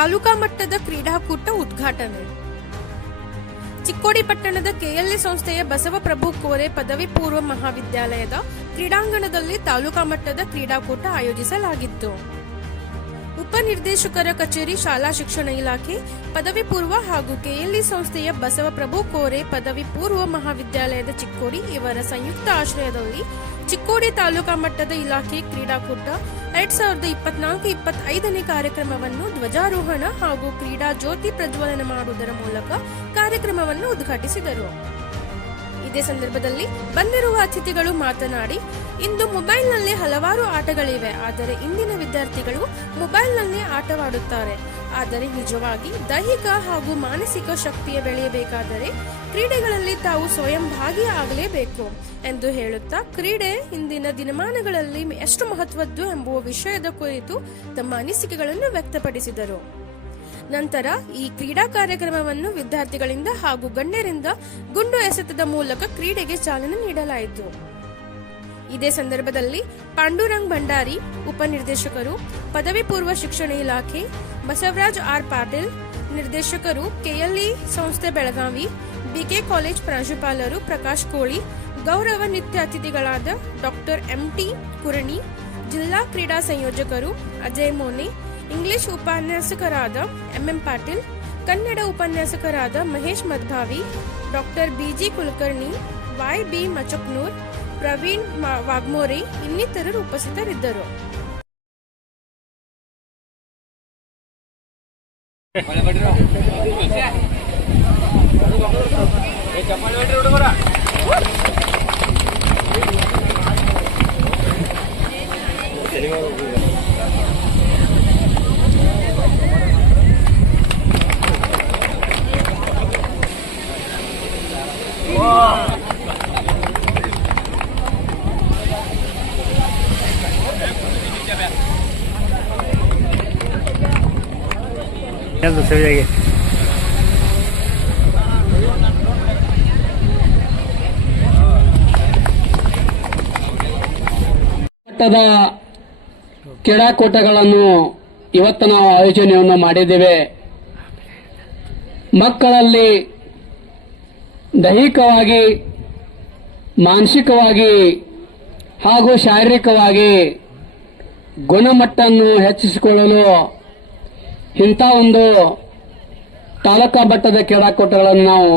ತಾಲೂಕಾ ಮಟ್ಟದ ಕ್ರೀಡಾಕೂಟ ಉದ್ಘಾಟನೆ. ಚಿಕ್ಕೋಡಿ ಪಟ್ಟಣದ ಕೆಎಲ್ಇ ಸಂಸ್ಥೆಯ ಬಸವಪ್ರಭು ಕೋರೆ ಪದವಿ ಪೂರ್ವ ಮಹಾವಿದ್ಯಾಲಯದ ಕ್ರೀಡಾಂಗಣದಲ್ಲಿ ತಾಲೂಕಾ ಮಟ್ಟದ ಕ್ರೀಡಾಕೂಟ ಆಯೋಜಿಸಲಾಗಿತ್ತು. ಉಪನಿರ್ದೇಶಕರ ಕಚೇರಿ, ಶಾಲಾ ಶಿಕ್ಷಣ ಇಲಾಖೆ, ಪದವಿ ಪೂರ್ವ ಹಾಗೂ ಕೆಎಲ್ಇ ಸಂಸ್ಥೆಯ ಬಸವಪ್ರಭು ಕೋರೆ ಪದವಿ ಪೂರ್ವ ಮಹಾವಿದ್ಯಾಲಯದ ಚಿಕ್ಕೋಡಿ, ಇವರ ಸಂಯುಕ್ತ ಆಶ್ರಯದಲ್ಲಿ ಚಿಕ್ಕೋಡಿ ತಾಲೂಕಾ ಮಟ್ಟದ ಇಲಾಖೆ ಕ್ರೀಡಾಕೂಟ ಎರಡ್ ಸಾವಿರದ ಇಪ್ಪತ್ನಾಲ್ಕು ಇಪ್ಪತ್ತೈದನೇ ಕಾರ್ಯಕ್ರಮವನ್ನು ಧ್ವಜಾರೋಹಣ ಹಾಗೂ ಕ್ರೀಡಾ ಜ್ಯೋತಿ ಪ್ರಜ್ವಲನ ಮಾಡುವುದರ ಮೂಲಕ ಕಾರ್ಯಕ್ರಮವನ್ನು ಉದ್ಘಾಟಿಸಿದರು. ಇದೇ ಸಂದರ್ಭದಲ್ಲಿ ಬಂದಿರುವ ಅತಿಥಿಗಳು ಮಾತನಾಡಿ, ಇಂದು ಮೊಬೈಲ್ನಲ್ಲಿ ಹಲವಾರು ಆಟಗಳಿವೆ, ಆದರೆ ಇಂದಿನ ವಿದ್ಯಾರ್ಥಿಗಳು ಮೊಬೈಲ್ನಲ್ಲಿ ಆಟವಾಡುತ್ತಾರೆ. ಆದರೆ ನಿಜವಾಗಿ ದೈಹಿಕ ಹಾಗೂ ಮಾನಸಿಕ ಶಕ್ತಿಯ ಬೆಳೆಯಬೇಕಾದರೆ ಕ್ರೀಡೆಗಳಲ್ಲಿ ತಾವು ಸ್ವಯಂ ಭಾಗಿಯಾಗಲೇಬೇಕು ಎಂದು ಹೇಳುತ್ತಾ, ಕ್ರೀಡೆ ಇಂದಿನ ದಿನಮಾನಗಳಲ್ಲಿ ಎಷ್ಟು ಮಹತ್ವದ್ದು ಎಂಬುವ ವಿಷಯದ ಕುರಿತು ತಮ್ಮ ಅನಿಸಿಕೆಗಳನ್ನು ವ್ಯಕ್ತಪಡಿಸಿದರು. ನಂತರ ಈ ಕ್ರೀಡಾ ಕಾರ್ಯಕ್ರಮವನ್ನು ವಿದ್ಯಾರ್ಥಿಗಳಿಂದ ಹಾಗೂ ಗಣ್ಯರಿಂದ ಗುಂಡು ಎಸೆತದ ಮೂಲಕ ಕ್ರೀಡೆಗೆ ಚಾಲನೆ ನೀಡಲಾಯಿತು. ಇದೇ ಸಂದರ್ಭದಲ್ಲಿ ಪಾಂಡುರಂಗ್ ಭಂಡಾರಿ, ಉಪನಿರ್ದೇಶಕರು, ಪದವಿ ಪೂರ್ವ ಶಿಕ್ಷಣ ಇಲಾಖೆ, ಬಸವರಾಜ್ ಆರ್ ಪಾಟೀಲ್, ನಿರ್ದೇಶಕರು ಕೆಎಲ್ಇ ಸಂಸ್ಥೆ ಬೆಳಗಾವಿ, ಬಿಕೆ ಕಾಲೇಜ್ ಪ್ರಾಂಶುಪಾಲರು ಪ್ರಕಾಶ್ ಕೋಳಿ, ಗೌರವ ನಿತ್ಯ ಅತಿಥಿಗಳಾದ ಡಾಕ್ಟರ್ ಎಂಟಿ ಕುರಣಿ, ಜಿಲ್ಲಾ ಕ್ರೀಡಾ ಸಂಯೋಜಕರು ಅಜಯ್ ಮೋನೆ ಇಂಗ್ಲಿಷ್ ಉಪನ್ಯಾಸಕರಾದ ಎಂಎಂ ಪಾಟೀಲ್, ಕನ್ನಡ ಉಪನ್ಯಾಸಕರಾದ Mahesh Madbhavi doctor BG Kulkarni, Y B Machaknur, Praveen Wagmore ಇನ್ನಿತರರು ಉಪಸ್ಥಿತರಿದ್ದರು. ಎಂದು ಮಟ್ಟದ ಕ್ರೀಡಾಕೂಟಗಳನ್ನು ಇವತ್ತು ನಾವು ಆಯೋಜನೆಯನ್ನು ಮಾಡಿದ್ದೇವೆ. ಮಕ್ಕಳಲ್ಲಿ ದೈಹಿಕವಾಗಿ, ಮಾನಸಿಕವಾಗಿ ಹಾಗೂ ಶಾರೀರಿಕವಾಗಿ ಗುಣಮಟ್ಟವನ್ನು ಹೆಚ್ಚಿಸಿಕೊಳ್ಳಲು ಇಂಥ ಒಂದು ತಾಲೂಕಾ ಮಟ್ಟದ ಕ್ರೀಡಾಕೂಟಗಳನ್ನು ನಾವು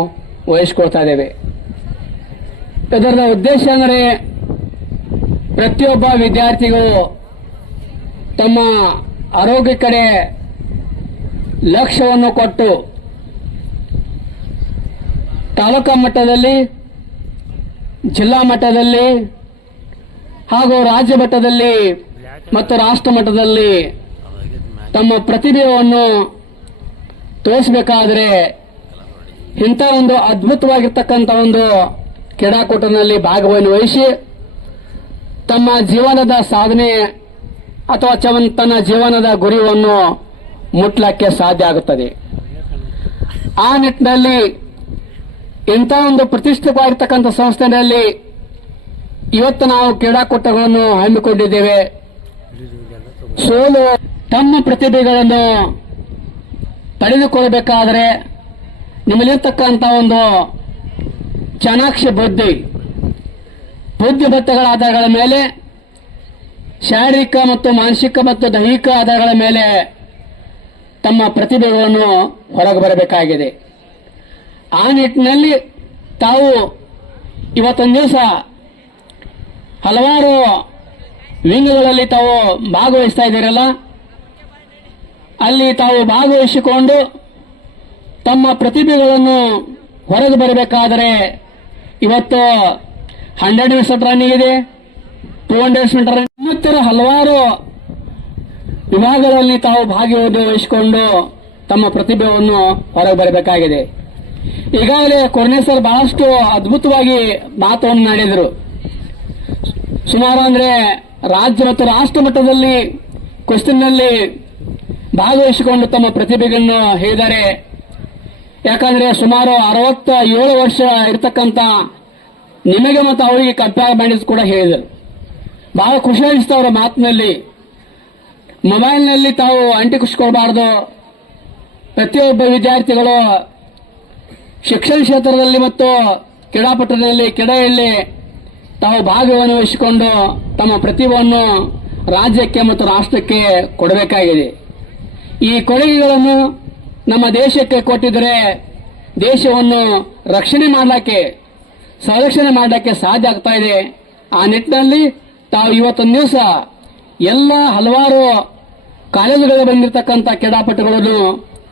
ವಹಿಸ್ಕೊಳ್ತಾ ಇದ್ದೇವೆ. ಇದರ ಉದ್ದೇಶ ಅಂದರೆ ಪ್ರತಿಯೊಬ್ಬ ವಿದ್ಯಾರ್ಥಿಗಳು ತಮ್ಮ ಆರೋಗ್ಯ ಕಡೆ ಲಕ್ಷ್ಯವನ್ನು ಕೊಟ್ಟು ತಾಲೂಕಾ ಮಟ್ಟದಲ್ಲಿ, ಜಿಲ್ಲಾ ಮಟ್ಟದಲ್ಲಿ ಹಾಗೂ ರಾಜ್ಯ ಮಟ್ಟದಲ್ಲಿ ಮತ್ತು ರಾಷ್ಟ್ರ ಮಟ್ಟದಲ್ಲಿ ತಮ್ಮ ಪ್ರತಿಭೆಯನ್ನು ತೋರಿಸಬೇಕಾದರೆ ಇಂಥ ಒಂದು ಅದ್ಭುತವಾಗಿರ್ತಕ್ಕಂಥ ಒಂದು ಕ್ರೀಡಾಕೂಟದಲ್ಲಿ ಭಾಗವನ್ನು ವಹಿಸಿ ತಮ್ಮ ಜೀವನದ ಸಾಧನೆ ಅಥವಾ ತನ್ನ ಜೀವನದ ಗುರಿಯನ್ನು ಮುಟ್ಲಕ್ಕೆ ಸಾಧ್ಯ ಆಗುತ್ತದೆ. ಆ ನಿಟ್ಟಿನಲ್ಲಿ ಇಂಥ ಒಂದು ಪ್ರತಿಷ್ಠಿತವಾಗಿರ್ತಕ್ಕಂಥ ಸಂಸ್ಥೆಯಲ್ಲಿ ಇವತ್ತು ನಾವು ಕ್ರೀಡಾಕೂಟಗಳನ್ನು ಹಮ್ಮಿಕೊಂಡಿದ್ದೇವೆ. ಸೋಲು ತಮ್ಮ ಪ್ರತಿಭೆಗಳನ್ನು ಪಡೆದುಕೊಳ್ಳಬೇಕಾದರೆ ನಿಮ್ಮಲ್ಲಿರ್ತಕ್ಕಂಥ ಒಂದು ಚಾಣಾಕ್ಷ ಬುದ್ಧಿ ಬುದ್ಧಿಮತ್ತೆಗಳ ಆಧಾರಗಳ ಮೇಲೆ, ಶಾರೀರಿಕ ಮತ್ತು ಮಾನಸಿಕ ಮತ್ತು ದೈಹಿಕ ಆಧಾರಗಳ ಮೇಲೆ ತಮ್ಮ ಪ್ರತಿಭೆಗಳನ್ನು ಹೊರಗೆ ಬರಬೇಕಾಗಿದೆ. ಆ ನಿಟ್ಟಿನಲ್ಲಿ ತಾವು ಇವತ್ತೊಂದು ದಿವಸ ಹಲವಾರು ವಿಂಗಗಳಲ್ಲಿ ತಾವು ಭಾಗವಹಿಸ್ತಾ ಇದ್ದೀರಲ್ಲ? ಅಲ್ಲಿ ತಾವು ಭಾಗವಹಿಸಿಕೊಂಡು ತಮ್ಮ ಪ್ರತಿಭೆಗಳನ್ನು ಹೊರಗೆ ಬರಬೇಕಾದರೆ ಇವತ್ತು ಹಂಡ್ರೆಡ್ ಮೀಟರ್ ರನ್ನಿಂಗ್ ಇದೆ. ಟೂ ಹಂಡ್ರೆಡ್ ಮೀಟರ್ ಇನ್ನಿತರ ಹಲವಾರು ವಿಭಾಗಗಳಲ್ಲಿ ತಾವು ಭಾಗವಹಿಸಿಕೊಂಡು ತಮ್ಮ ಪ್ರತಿಭೆಯನ್ನು ಹೊರಗೆ ಬರಬೇಕಾಗಿದೆ. ಈಗಾಗಲೇ ಕೊರ್ನೇಶ್ವರ್ ಬಹಳಷ್ಟು ಅದ್ಭುತವಾಗಿ ಮಾತನ್ನು ಮಾಡಿದರು ಸುಮಾರು ಅಂದ್ರೆ ರಾಜ್ಯ ಮತ್ತು ರಾಷ್ಟ್ರ ಮಟ್ಟದಲ್ಲಿ ಕ್ವಶನ್ನಲ್ಲಿ ಭಾಗವಹಿಸಿಕೊಂಡು ತಮ್ಮ ಪ್ರತಿಭೆಗಳನ್ನು ಹೇಳಿದ್ದಾರೆ. ಯಾಕಂದ್ರೆ ಸುಮಾರು ಅರವತ್ತ ಏಳು ವರ್ಷ ಇರತಕ್ಕಂತ ನಿಮಗೆ ಮತ್ತು ಅವರಿಗೆ ಕಂಪೇರ್ ಮಾಡಿದ್ ಕೂಡ ಹೇಳಿದರು. ಬಹಳ ಖುಷಿ ಅನಿಸ್ತು ಅವರ ಮಾತಿನಲ್ಲಿ. ಮೊಬೈಲ್ನಲ್ಲಿ ತಾವು ಅಂಟಿಕೊಳ್ಬಾರ್ದು ಪ್ರತಿಯೊಬ್ಬ ವಿದ್ಯಾರ್ಥಿಗಳು ಶಿಕ್ಷಣ ಕ್ಷೇತ್ರದಲ್ಲಿ ಮತ್ತು ಕ್ರೀಡಾಪಟುಗಳಲ್ಲಿ ಕ್ರೀಡೆಯಲ್ಲಿ ತಾವು ಭಾಗವನ್ನು ವಹಿಸಿಕೊಂಡು ತಮ್ಮ ಪ್ರತಿಭೆಯನ್ನು ರಾಜ್ಯಕ್ಕೆ ಮತ್ತು ರಾಷ್ಟ್ರಕ್ಕೆ ಕೊಡಬೇಕಾಗಿದೆ. ಈ ಕೊಡುಗೆಗಳನ್ನು ನಮ್ಮ ದೇಶಕ್ಕೆ ಕೊಟ್ಟಿದ್ದರೆ ದೇಶವನ್ನು ರಕ್ಷಣೆ ಮಾಡಲಿಕ್ಕೆ ಸಂರಕ್ಷಣೆ ಮಾಡಲಿಕ್ಕೆ ಸಾಧ್ಯ ಆಗ್ತಾ ಇದೆ. ಆ ನಿಟ್ಟಿನಲ್ಲಿ ತಾವು ಇವತ್ತೊಂದು ದಿವಸ ಎಲ್ಲ ಹಲವಾರು ಕಾಲೇಜುಗಳಲ್ಲಿ ಬಂದಿರತಕ್ಕಂಥ ಕ್ರೀಡಾಪಟುಗಳನ್ನು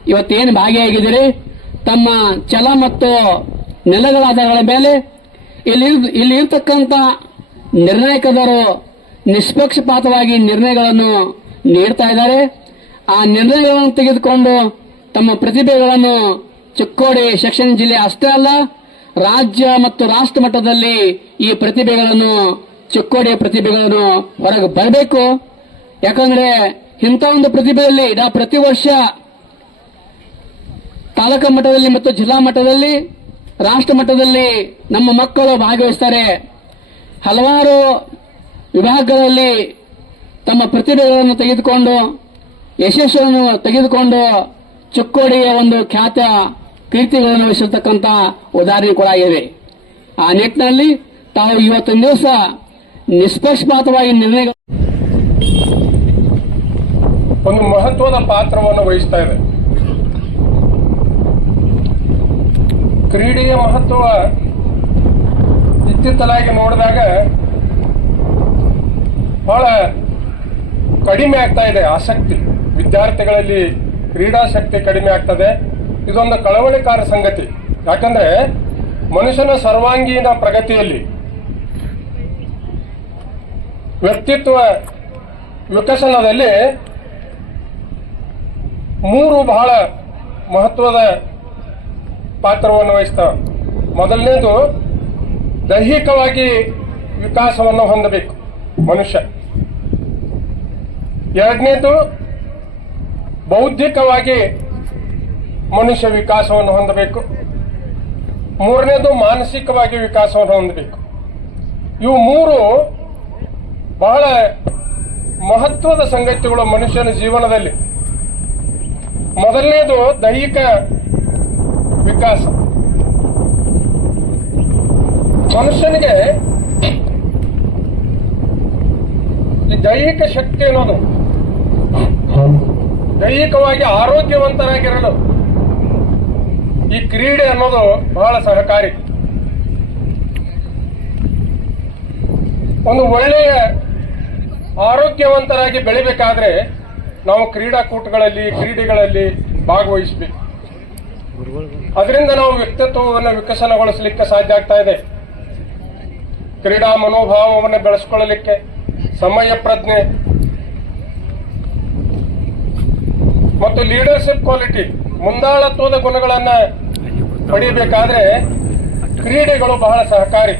ಇವತ್ತೇನು ಭಾಗಿಯಾಗಿದ್ದೀರಿ? ತಮ್ಮ ಛಲ ಮತ್ತು ನೆಲಗಳ ಮೇಲೆ ಇಲ್ಲಿ ಇಲ್ಲಿ ನಿರ್ಣಾಯಕದರು ನಿಷ್ಪಕ್ಷಪಾತವಾಗಿ ನಿರ್ಣಯಗಳನ್ನು ನೀಡ್ತಾ ಇದ್ದಾರೆ. ಆ ನಿರ್ಣಯಗಳನ್ನು ತೆಗೆದುಕೊಂಡು ತಮ್ಮ ಪ್ರತಿಭೆಗಳನ್ನು ಚಿಕ್ಕೋಡಿ ಶಿಕ್ಷಣ ಜಿಲ್ಲೆ ಅಷ್ಟೇ ಅಲ್ಲ ರಾಜ್ಯ ಮತ್ತು ರಾಷ್ಟ್ರ ಮಟ್ಟದಲ್ಲಿ ಈ ಪ್ರತಿಭೆಗಳನ್ನು, ಚಿಕ್ಕೋಡಿಯ ಪ್ರತಿಭೆಗಳನ್ನು ಹೊರಗೆ ಬರಬೇಕು. ಯಾಕಂದ್ರೆ ಇಂಥ ಒಂದು ಪ್ರತಿಭೆಯಲ್ಲಿ ನಾ ಪ್ರತಿ ವರ್ಷ ತಾಲೂಕು ಮಟ್ಟದಲ್ಲಿ ಮತ್ತು ಜಿಲ್ಲಾ ಮಟ್ಟದಲ್ಲಿ, ರಾಷ್ಟ್ರ ಮಟ್ಟದಲ್ಲಿ ನಮ್ಮ ಮಕ್ಕಳು ಭಾಗವಹಿಸ್ತಾರೆ. ಹಲವಾರು ವಿಭಾಗಗಳಲ್ಲಿ ತಮ್ಮ ಪ್ರತಿಭೆಗಳನ್ನು ತೆಗೆದುಕೊಂಡು, ಯಶಸ್ಸನ್ನು ತೆಗೆದುಕೊಂಡು ಚಿಕ್ಕೋಡಿಯ ಒಂದು ಖ್ಯಾತ ಕೀರ್ತಿಗಳನ್ನು ವಹಿಸಿರ್ತಕ್ಕಂಥ ಉದಾಹರಣೆ ಕೂಡ ಇವೆ. ಆ ನಿಟ್ಟಿನಲ್ಲಿ ತಾವು ಇವತ್ತೊಂದು ದಿವಸ ನಿಷ್ಪಕ್ಷಪಾತವಾಗಿ ನಿರ್ಣಯ ಒಂದು ಮಹತ್ವದ ಪಾತ್ರವನ್ನು ವಹಿಸ್ತಾ ಇದೆ. ಕ್ರೀಡೆಯ ಮಹತ್ವ ಇತ್ತಿತ್ತಲಾಗಿ ನೋಡಿದಾಗ ಬಹಳ ಕಡಿಮೆ ಆಗ್ತಾ ಇದೆ. ಆಸಕ್ತಿ. ವಿದ್ಯಾರ್ಥಿಗಳಲ್ಲಿ ಕ್ರೀಡಾಸಕ್ತಿ ಕಡಿಮೆ ಆಗ್ತದೆ. ಇದೊಂದು ಕಳವಳಿಕಾರ ಸಂಗತಿ. ಯಾಕಂದ್ರೆ ಮನುಷ್ಯನ ಸರ್ವಾಂಗೀಣ ಪ್ರಗತಿಯಲ್ಲಿ ವ್ಯಕ್ತಿತ್ವ ವಿಕಸನದಲ್ಲಿ ಮೂರು ಬಹಳ ಮಹತ್ವದ ಪಾತ್ರವನ್ನು ವಹಿಸ್ತವೆ. ಮೊದಲನೇದು ದೈಹಿಕವಾಗಿ ವಿಕಾಸವನ್ನು ಹೊಂದಬೇಕು ಮನುಷ್ಯ. ಎರಡನೇದು ಬೌದ್ಧಿಕವಾಗಿ ಮನುಷ್ಯ ವಿಕಾಸವನ್ನು ಹೊಂದಬೇಕು. ಮೂರನೇದು ಮಾನಸಿಕವಾಗಿ ವಿಕಾಸವನ್ನು ಹೊಂದಬೇಕು. ಇವು ಮೂರು ಬಹಳ ಮಹತ್ವದ ಸಂಗತಿಗಳು ಮನುಷ್ಯನ ಜೀವನದಲ್ಲಿ. ಮೊದಲನೇದು ದೈಹಿಕ ವಿಕಾಸ. ಮನುಷ್ಯನಿಗೆ ಈ ದೈಹಿಕ ಶಕ್ತಿ ಅನ್ನೋದು. ದೈಹಿಕವಾಗಿ ಆರೋಗ್ಯವಂತರಾಗಿರಲು. ಈ ಕ್ರೀಡೆ ಅನ್ನೋದು ಬಹಳ ಸಹಕಾರಿ. ಒಂದು ಒಳ್ಳೆಯ ಆರೋಗ್ಯವಂತರಾಗಿ ಬೆಳಿಬೇಕಾದ್ರೆ ನಾವು ಕ್ರೀಡಾಕೂಟಗಳಲ್ಲಿ, ಕ್ರೀಡೆಗಳಲ್ಲಿ ಭಾಗವಹಿಸಬೇಕು. ಅದರಿಂದ ನಾವು ವ್ಯಕ್ತಿತ್ವವನ್ನು ವಿಕಸನಗೊಳಿಸಲಿಕ್ಕೆ ಸಾಧ್ಯ ಆಗ್ತಾ ಇದೆ. ಕ್ರೀಡಾ ಮನೋಭಾವವನ್ನು ಬೆಳೆಸ್ಕೊಳ್ಳಲಿಕ್ಕೆ, ಸಮಯ ಪ್ರಜ್ಞೆ, ಮತ್ತು ಲೀಡರ್ಶಿಪ್ ಕ್ವಾಲಿಟಿ ಮುಂದಾಳತ್ವದ ಗುಣಗಳನ್ನ ಪಡೆಯಬೇಕಾದ್ರೆ ಕ್ರೀಡೆಗಳು ಬಹಳ ಸಹಕಾರಿ.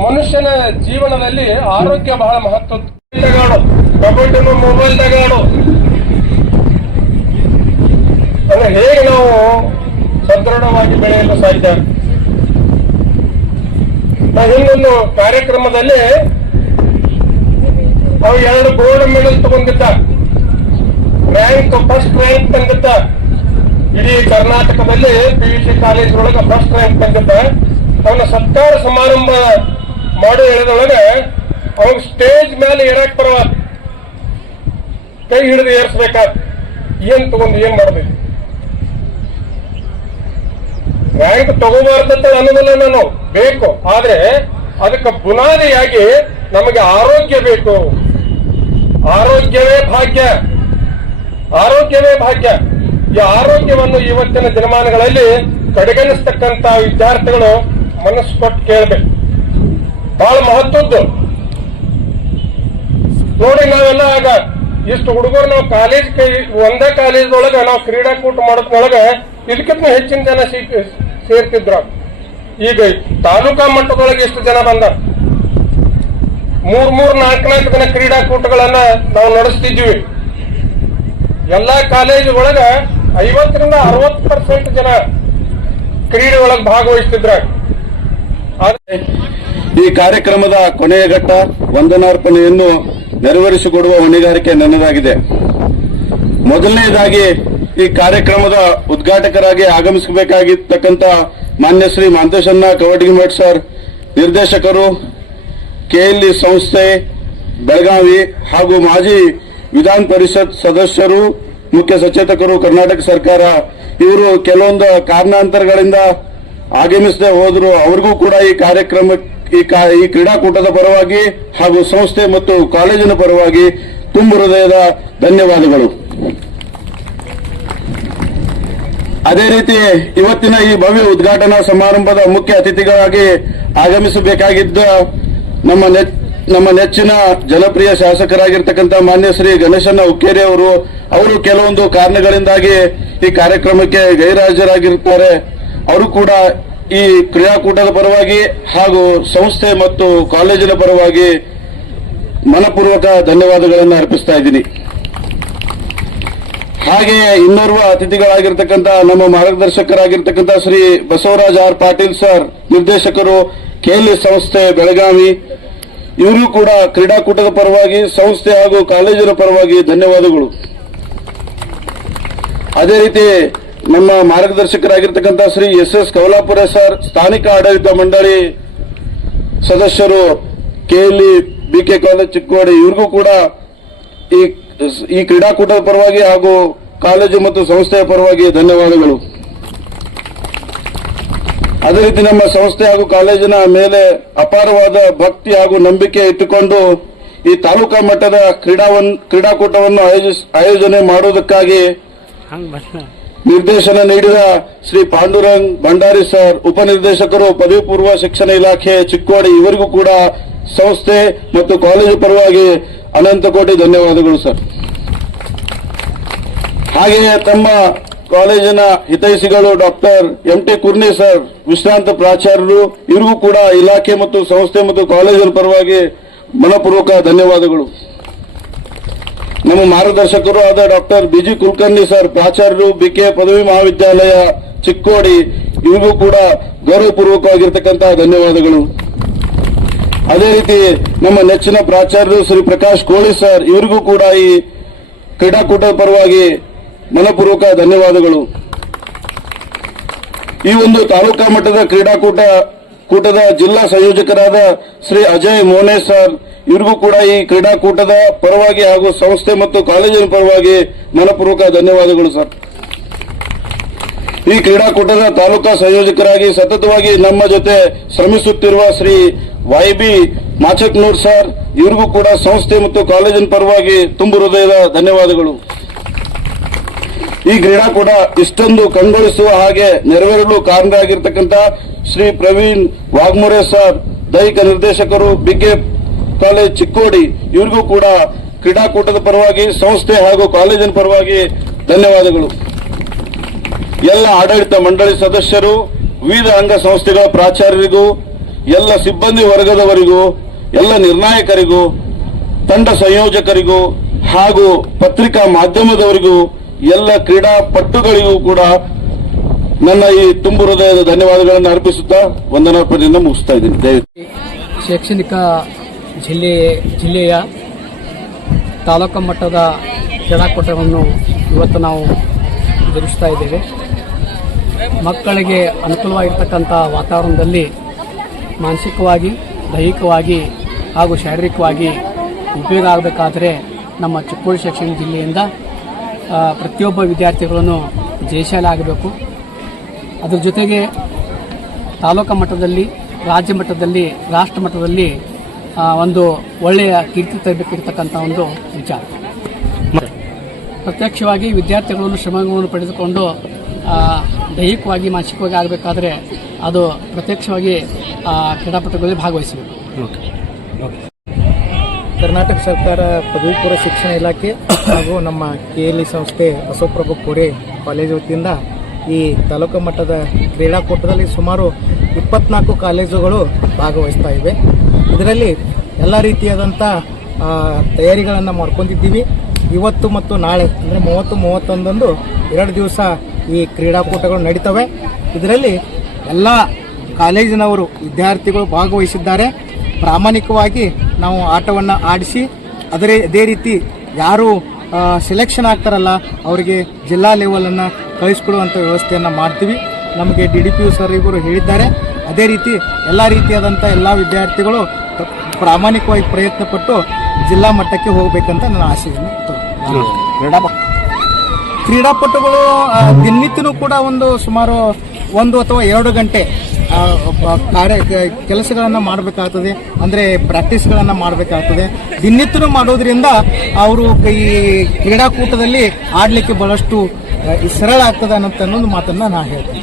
ಮನುಷ್ಯನ ಜೀವನದಲ್ಲಿ ಆರೋಗ್ಯ ಬಹಳ ಮಹತ್ವ. ಕಬಡ್ಡಿನೂ ಮೊಬೈಲ್ ತಗಾಡು ಅಂದ್ರೆ ಹೇಗೆ ನಾವು ಸದೃಢವಾಗಿ ಬೆಳೆಯಲು ಸಾಧ್ಯ? ನಾ ಕಾರ್ಯಕ್ರಮದಲ್ಲಿ ಅವು ಎರಡು ಗೋಲ್ಡ್ ಮೆಡಲ್ ತಗೊಂಡಿದ್ದ. ರ್ಯಾಂಕ್ ಫಸ್ಟ್ ರ್ಯಾಂಕ್ ತಂದಿದ್ದ ಇಡೀ ಕರ್ನಾಟಕದಲ್ಲಿ ಪಿ ಯು ಸಿ ಕಾಲೇಜ್ ಒಳಗೆ ಫಸ್ಟ್ ರ್ಯಾಂಕ್ ತಂದಿದ್ದ ಅವನ ಸತ್ಕಾರ ಸಮಾರಂಭ ಮಾಡಿ ಹೇಳಿದೊಳಗ ಅವಾಗ ಸ್ಟೇಜ್ ಮೇಲೆ ಏರಕ್ ಬರವ ಕೈ ಹಿಡಿದು ಏರ್ಸ್ಬೇಕಾದ ಏನ್ ತಗೊಂಡು ಏನ್ ಮಾಡ್ಬೇಕು? ರ್ಯಾಂಕ್ ತಗೋಬಾರ್ದಂತ ಅನ್ನೋದಿಲ್ಲ ನಾನು. ಬೇಕು. ಆದ್ರೆ ಅದಕ್ಕೆ ಬುನಾದಿಯಾಗಿ ನಮಗೆ ಆರೋಗ್ಯ ಬೇಕು. ಆರೋಗ್ಯವೇ ಭಾಗ್ಯ. ಆರೋಗ್ಯವೇ ಭಾಗ್ಯ. ಈ ಆರೋಗ್ಯವನ್ನು ಇವತ್ತಿನ ದಿನಮಾನಗಳಲ್ಲಿ ಕಡೆಗಣಿಸ್ತಕ್ಕಂತ ವಿದ್ಯಾರ್ಥಿಗಳು ಮನಸ್ಸು ಕೊಟ್ಟು ಕೇಳಬೇಕು. ಬಹಳ ಮಹತ್ವದ್ದು. ನೋಡಿ ನಾವೆಲ್ಲ ಆಗ ಇಷ್ಟು ಹುಡುಗರು ನಾವು ಕಾಲೇಜ್ ಒಂದೇ ಕಾಲೇಜ್ ನಾವು ಕ್ರೀಡಾಕೂಟ ಮಾಡೋದ್ರೊಳಗ ಇದಕ್ಕಿಂತ ಹೆಚ್ಚಿನ ಜನ ಸೇರ್ತಿದ್ರು. ಈಗ ತಾಲೂಕಾ ಮಟ್ಟದೊಳಗೆ ಇಷ್ಟು ಜನ ಬಂದ ಮೂರ್ ಮೂರ್ ನಾಲ್ಕು ನಾಲ್ಕು ದಿನ ಕ್ರೀಡಾಕೂಟಗಳನ್ನ ನಾವು ನಡೆಸ್ತಿದ್ವಿ. ಎಲ್ಲಾ ಕಾಲೇಜ್ ಒಳಗ ಐವತ್ತರಿಂದ ಅರವತ್ತು ಪರ್ಸೆಂಟ್ ಜನ ಕ್ರೀಡೆ ಒಳಗೆ ಭಾಗವಹಿಸ್ತಿದ್ರ. ಈ ಕಾರ್ಯಕ್ರಮದ ಕೊನೆಯ ಘಟ್ಟ ವಂದನಾರ್ಪಣೆಯನ್ನು ನೆರವೇರಿಸಿಕೊಡುವ ಹೊಣೆಗಾರಿಕೆ ನನ್ನದಾಗಿದೆ. ಮೊದಲನೆಯದಾಗಿ ಈ ಕಾರ್ಯಕ್ರಮದ ಉದ್ಘಾಟಕರಾಗಿ ಆಗಮಿಸಬೇಕಾಗಿರ್ತಕ್ಕಂಥ ಮಾನ್ಯ ಶ್ರೀ ಮಾಂತೇಶನ್ನ ಕವಟಗಿಮಠ್ ಸರ್, ನಿರ್ದೇಶಕರು ಕೆಎಲ್ಇ ಸಂಸ್ಥೆ, ಬೆಳಗಾವಿ ಹಾಗೂ ಮಾಜಿ ವಿಧಾನ ಪರಿಷತ್ ಸದಸ್ಯರು, ಮುಖ್ಯ ಸಚೇತಕರು, ಕರ್ನಾಟಕ ಸರ್ಕಾರ, ಇವರು ಕೆಲವೊಂದು ಕಾರಣಾಂತರಗಳಿಂದ ಆಗಮಿಸದೆ ಹೋದ್ರು, ಅವ್ರಿಗೂ ಕೂಡ ಈ ಕಾರ್ಯಕ್ರಮ, ಈ ಕ್ರೀಡಾಕೂಟದ ಪರವಾಗಿ ಹಾಗೂ ಸಂಸ್ಥೆ ಮತ್ತು ಕಾಲೇಜಿನ ಪರವಾಗಿ ತುಂಬು ಹೃದಯದ ಧನ್ಯವಾದಗಳು. ಅದೇ ರೀತಿ ಇವತ್ತಿನ ಈ ಭವ್ಯ ಉದ್ಘಾಟನಾ ಸಮಾರಂಭದ ಮುಖ್ಯ ಅತಿಥಿಗಳಾಗಿ ಆಗಮಿಸಬೇಕಾಗಿದ್ದ ನಮ್ಮ ನಮ್ಮ ನೆಚ್ಚಿನ ಜನಪ್ರಿಯ ಶಾಸಕರಾಗಿರ್ತಕ್ಕಂಥ ಮಾನ್ಯ ಶ್ರೀ ಗಣೇಶನ ಉಕ್ಕೇರಿ ಅವರು ಅವರು ಕೆಲವೊಂದು ಕಾರಣಗಳಿಂದಾಗಿ ಈ ಕಾರ್ಯಕ್ರಮಕ್ಕೆ ಗೈರಾಜರಾಗಿರುತ್ತಾರೆ ಅವರು ಕೂಡ ಈ ಕ್ರೀಡಾಕೂಟದ ಪರವಾಗಿ ಹಾಗೂ ಸಂಸ್ಥೆ ಮತ್ತು ಕಾಲೇಜಿನ ಪರವಾಗಿ ಮನಪೂರ್ವಕ ಧನ್ಯವಾದಗಳನ್ನು ಅರ್ಪಿಸ್ತಾ ಇದ್ದೀನಿ. ಹಾಗೆಯೇ ಇನ್ನೋರ್ವ ಅತಿಥಿಗಳಾಗಿರ್ತಕ್ಕಂಥ ನಮ್ಮ ಮಾರ್ಗದರ್ಶಕರಾಗಿರ್ತಕ್ಕಂಥ ಶ್ರೀ ಬಸವರಾಜ್ ಆರ್ ಪಾಟೀಲ್ ಸರ್, ನಿರ್ದೇಶಕರು ಕೆಎಲ್ಇ ಸಂಸ್ಥೆ ಬೆಳಗಾವಿ ಇವರು ಕೂಡ ಕ್ರೀಡಾಕೂಟದ ಪರವಾಗಿ, ಸಂಸ್ಥೆ ಹಾಗೂ ಕಾಲೇಜಿನ ಪರವಾಗಿ ಧನ್ಯವಾದಗಳು. ಅದೇ ರೀತಿ ನಮ್ಮ ಮಾರ್ಗದರ್ಶಕರಾಗಿರ್ತಕ್ಕಂಥ Shri S S Kaulapur sir, ಸ್ಥಾನಿಕ ಆಡಳಿತ ಮಂಡಳಿ ಸದಸ್ಯರು ಕೆಎಲ್ಇ ಬಿಕೆ ಕಾಲೇಜ್ ಚಿಕ್ಕೋಡಿ ಇವ್ರಿಗೂ ಕೂಡ ಈ ಕ್ರೀಡಾಕೂಟದ ಪರವಾಗಿ ಹಾಗೂ ಕಾಲೇಜು ಮತ್ತು ಸಂಸ್ಥೆಯ ಪರವಾಗಿ ಧನ್ಯವಾದಗಳು. ಅದೇ ರೀತಿ ನಮ್ಮ ಸಂಸ್ಥೆ ಹಾಗೂ ಕಾಲೇಜಿನ ಮೇಲೆ ಅಪಾರವಾದ ಭಕ್ತಿ ಹಾಗೂ ನಂಬಿಕೆ ಇಟ್ಟುಕೊಂಡು ಈ ತಾಲೂಕಾ ಮಟ್ಟದ ಕ್ರೀಡಾಕೂಟವನ್ನು ಆಯೋಜನೆ ಮಾಡುವುದಕ್ಕಾಗಿ ನಿರ್ದೇಶನ ನೀಡಿದ ಶ್ರೀ ಪಾಂಡುರಂಗ್ ಭಂಡಾರಿ ಸರ್ ಉಪನಿರ್ದೇಶಕರು ಪದವಿ ಪೂರ್ವ ಶಿಕ್ಷಣ ಇಲಾಖೆ ಚಿಕ್ಕೋಡಿ ಇವರಿಗೂ ಕೂಡ ಸಂಸ್ಥೆ ಮತ್ತು ಕಾಲೇಜು ಪರವಾಗಿ ಅನಂತ ಕೋಟಿ ಧನ್ಯವಾದಗಳು ಸರ್. ಹಾಗೆಯೇ ತಮ್ಮ ಕಾಲೇಜಿನ ಹಿತೈಷಿಗಳು doctor M T Kurni sir, ವಿಶ್ರಾಂತ ಪ್ರಾಚಾರ್ಯರು, ಇವರಿಗೂ ಕೂಡ ಇಲಾಖೆ ಮತ್ತು ಸಂಸ್ಥೆ ಮತ್ತು ಕಾಲೇಜಿನ ಪರವಾಗಿ ಮನಪೂರ್ವಕ ಧನ್ಯವಾದಗಳು. ನಮ್ಮ ಮಾರ್ಗದರ್ಶಕರು ಆದ ಡಾಕ್ಟರ್ ಬಿಜಿ ಕುಲಕರ್ಣಿ ಸರ್, ಪ್ರಾಚಾರ್ಯರು ಬಿಕೆ ಪದವಿ ಮಹಾವಿದ್ಯಾಲಯ, ಚಿಕ್ಕೋಡಿ, ಇವರಿಗೂ ಕೂಡ ಗೌರವಪೂರ್ವಕವಾಗಿರ್ತಕ್ಕಂತಹ ಧನ್ಯವಾದಗಳು. ಅದೇ ರೀತಿ ನಮ್ಮ ನೆಚ್ಚಿನ ಪ್ರಾಚಾರ್ಯರು ಶ್ರೀ ಪ್ರಕಾಶ್ ಕೋಳಿ ಸರ್, ಇವರಿಗೂ ಕೂಡ ಈ ಕ್ರೀಡಾಕೂಟದ ಪರವಾಗಿ ಮನಪೂರ್ವಕ ಧನ್ಯವಾದಗಳು. ಈ ಒಂದು ತಾಲೂಕಾ ಮಟ್ಟದ ಕ್ರೀಡಾಕೂಟ, ಕೂಟದ ಜಿಲ್ಲಾ ಸಂಯೋಜಕರಾದ ಶ್ರೀ ಅಜಯ್ ಮೋನೆ ಸರ್, ಇವರಿಗೂ ಕೂಡ ಈ ಕ್ರೀಡಾಕೂಟದ ಪರವಾಗಿ ಹಾಗೂ ಸಂಸ್ಥೆ ಮತ್ತು ಕಾಲೇಜಿನ ಪರವಾಗಿ ಮನಪೂರ್ವಕ ಧನ್ಯವಾದಗಳು ಸರ್. ಈ ಕ್ರೀಡಾಕೂಟದ ತಾಲೂಕಾ ಸಂಯೋಜಕರಾಗಿ ಸತತವಾಗಿ ನಮ್ಮ ಜೊತೆ ಶ್ರಮಿಸುತ್ತಿರುವ ಶ್ರೀ ವೈಬಿ ಮಾಚಕ್ನೂರ್ ಸರ್, ಇವರಿಗೂ ಕೂಡ ಸಂಸ್ಥೆ ಮತ್ತು ಕಾಲೇಜಿನ ಪರವಾಗಿ ತುಂಬು ಹೃದಯದ ಧನ್ಯವಾದಗಳು. ಈ ಕ್ರೀಡಾಕೂಟ ಇಷ್ಟೊಂದು ಕಂಗೊಳಿಸುವ ಹಾಗೆ ನೆರವೇರಲು ಕಾರಣರಾಗಿರ್ತಕ್ಕಂಥ ಶ್ರೀ ಪ್ರವೀಣ್ ವಾಗ್ಮೂರೆ ಸರ್, ದೈಹಿಕ ನಿರ್ದೇಶಕರು, ಬಿಕೆ ಕಾಲೇಜ್ ಚಿಕ್ಕೋಡಿ, ಇವರಿಗೂ ಕೂಡ ಕ್ರೀಡಾಕೂಟದ ಪರವಾಗಿ, ಸಂಸ್ಥೆ ಹಾಗೂ ಕಾಲೇಜಿನ ಪರವಾಗಿ ಧನ್ಯವಾದಗಳು. ಎಲ್ಲ ಆಡಳಿತ ಮಂಡಳಿ ಸದಸ್ಯರು, ವಿವಿಧ ಅಂಗ ಸಂಸ್ಥೆಗಳ ಪ್ರಾಚಾರ್ಯರಿಗೂ, ಎಲ್ಲ ಸಿಬ್ಬಂದಿ ವರ್ಗದವರಿಗೂ, ಎಲ್ಲ ನಿರ್ಣಾಯಕರಿಗೂ, ತಂಡ ಸಂಯೋಜಕರಿಗೂ ಹಾಗೂ ಪತ್ರಿಕಾ ಮಾಧ್ಯಮದವರಿಗೂ ಎಲ್ಲ ಕ್ರೀಡಾಪಟುಗಳಿಗೂ ಕೂಡ ನನ್ನ ಈ ತುಂಬು ಹೃದಯದ ಧನ್ಯವಾದಗಳನ್ನು ಅರ್ಪಿಸುತ್ತಾ ವಂದನಾರ್ಪಣೆಯನ್ನು ಮುಗಿಸ್ತಾ ಇದ್ದೀನಿ. ಶೈಕ್ಷಣಿಕ ಜಿಲ್ಲೆ, ಜಿಲ್ಲೆಯ ತಾಲೂಕು ಮಟ್ಟದ ಕ್ರೀಡಾಕೂಟವನ್ನು ಇವತ್ತು ನಾವು ಎದುರಿಸ್ತಾ ಇದ್ದೇವೆ. ಮಕ್ಕಳಿಗೆ ಅನುಕೂಲವಾಗಿರ್ತಕ್ಕಂಥ ವಾತಾವರಣದಲ್ಲಿ ಮಾನಸಿಕವಾಗಿ, ದೈಹಿಕವಾಗಿ ಹಾಗೂ ಶಾರೀರಿಕವಾಗಿ ಉಪಯೋಗ ಆಗಬೇಕಾದರೆ ನಮ್ಮ ಚಿಕ್ಕೋಡಿ ಶೈಕ್ಷಣಿಕ ಜಿಲ್ಲೆಯಿಂದ ಪ್ರತಿಯೊಬ್ಬ ವಿದ್ಯಾರ್ಥಿಗಳನ್ನು ಜಯಶಾಲೆ ಆಗಬೇಕು. ಅದ್ರ ಜೊತೆಗೆ ತಾಲೂಕು ಮಟ್ಟದಲ್ಲಿ, ರಾಜ್ಯ ಮಟ್ಟದಲ್ಲಿ, ರಾಷ್ಟ್ರ ಮಟ್ಟದಲ್ಲಿ ಒಂದು ಒಳ್ಳೆಯ ಕೀರ್ತಿ ತರಬೇಕಿರ್ತಕ್ಕಂಥ ಒಂದು ವಿಚಾರ. ಪ್ರತ್ಯಕ್ಷವಾಗಿ ವಿದ್ಯಾರ್ಥಿಗಳನ್ನು ಶ್ರಮಗಳನ್ನು ಪಡೆದುಕೊಂಡು ದೈಹಿಕವಾಗಿ, ಮಾನಸಿಕವಾಗಿ ಆಗಬೇಕಾದ್ರೆ ಅದು ಪ್ರತ್ಯಕ್ಷವಾಗಿ ಕ್ರೀಡಾಪಟುಗಳಲ್ಲಿ ಭಾಗವಹಿಸಬೇಕು. ಕರ್ನಾಟಕ ಸರ್ಕಾರ ಪದವಿ ಪೂರ್ವ ಶಿಕ್ಷಣ ಇಲಾಖೆ ಹಾಗೂ ನಮ್ಮ ಕೆ ಎಲ್ ಇ ಸಂಸ್ಥೆ ಬಸವಪ್ರಭು ಕೋರೆ ಕಾಲೇಜು ವತಿಯಿಂದ ಈ ತಾಲೂಕು ಮಟ್ಟದ ಕ್ರೀಡಾಕೂಟದಲ್ಲಿ ಸುಮಾರು ಇಪ್ಪತ್ನಾಲ್ಕು ಕಾಲೇಜುಗಳು ಭಾಗವಹಿಸ್ತಾ ಇವೆ. ಇದರಲ್ಲಿ ಎಲ್ಲ ರೀತಿಯಾದಂಥ ತಯಾರಿಗಳನ್ನು ಮಾಡ್ಕೊಂಡಿದ್ದೀವಿ. ಇವತ್ತು ಮತ್ತು ನಾಳೆ, ಅಂದರೆ ಮೂವತ್ತು ಮೂವತ್ತೊಂದೊಂದು ಎರಡು ದಿವಸ ಈ ಕ್ರೀಡಾಕೂಟಗಳು ನಡೀತವೆ. ಇದರಲ್ಲಿ ಎಲ್ಲ ಕಾಲೇಜಿನವರು ವಿದ್ಯಾರ್ಥಿಗಳು ಭಾಗವಹಿಸಿದ್ದಾರೆ. ಪ್ರಾಮಾಣಿಕವಾಗಿ ನಾವು ಆಟವನ್ನು ಆಡಿಸಿ ಅದರೇ ಅದೇ ರೀತಿ ಯಾರು ಸೆಲೆಕ್ಷನ್ ಆಗ್ತಾರಲ್ಲ, ಅವರಿಗೆ ಜಿಲ್ಲಾ ಲೆವೆಲನ್ನು ಕಳಿಸ್ಕೊಡುವಂಥ ವ್ಯವಸ್ಥೆಯನ್ನು ಮಾಡ್ತೀವಿ. ನಮಗೆ ಡಿ ಡಿ ಪಿ ಸರ್ ಇವರು ಹೇಳಿದ್ದಾರೆ. ಅದೇ ರೀತಿ ಎಲ್ಲ ರೀತಿಯಾದಂಥ ಎಲ್ಲ ವಿದ್ಯಾರ್ಥಿಗಳು ಪ್ರಾಮಾಣಿಕವಾಗಿ ಪ್ರಯತ್ನ ಪಟ್ಟು ಜಿಲ್ಲಾ ಮಟ್ಟಕ್ಕೆ ಹೋಗಬೇಕಂತ ನನ್ನ ಆಸೆಯನ್ನು ಕ್ರೀಡಾಪಟುಗಳು ದಿನನಿತ್ಯನೂ ಕೂಡ ಒಂದು ಸುಮಾರು ಒಂದು ಅಥವಾ ಎರಡು ಗಂಟೆ ಕಾರ್ಯ ಕೆಲಸಗಳನ್ನು ಮಾಡಬೇಕಾಗ್ತದೆ, ಅಂದರೆ ಪ್ರಾಕ್ಟೀಸ್ಗಳನ್ನು ಮಾಡಬೇಕಾಗ್ತದೆ. ದಿನನಿತ್ಯನೂ ಮಾಡೋದ್ರಿಂದ ಅವರು ಈ ಕ್ರೀಡಾಕೂಟದಲ್ಲಿ ಆಡಲಿಕ್ಕೆ ಬಹಳಷ್ಟು ಸರಳ ಆಗ್ತದೆ ಅನ್ನೊಂದು ಮಾತನ್ನು ನಾನು ಹೇಳ್ತೀನಿ.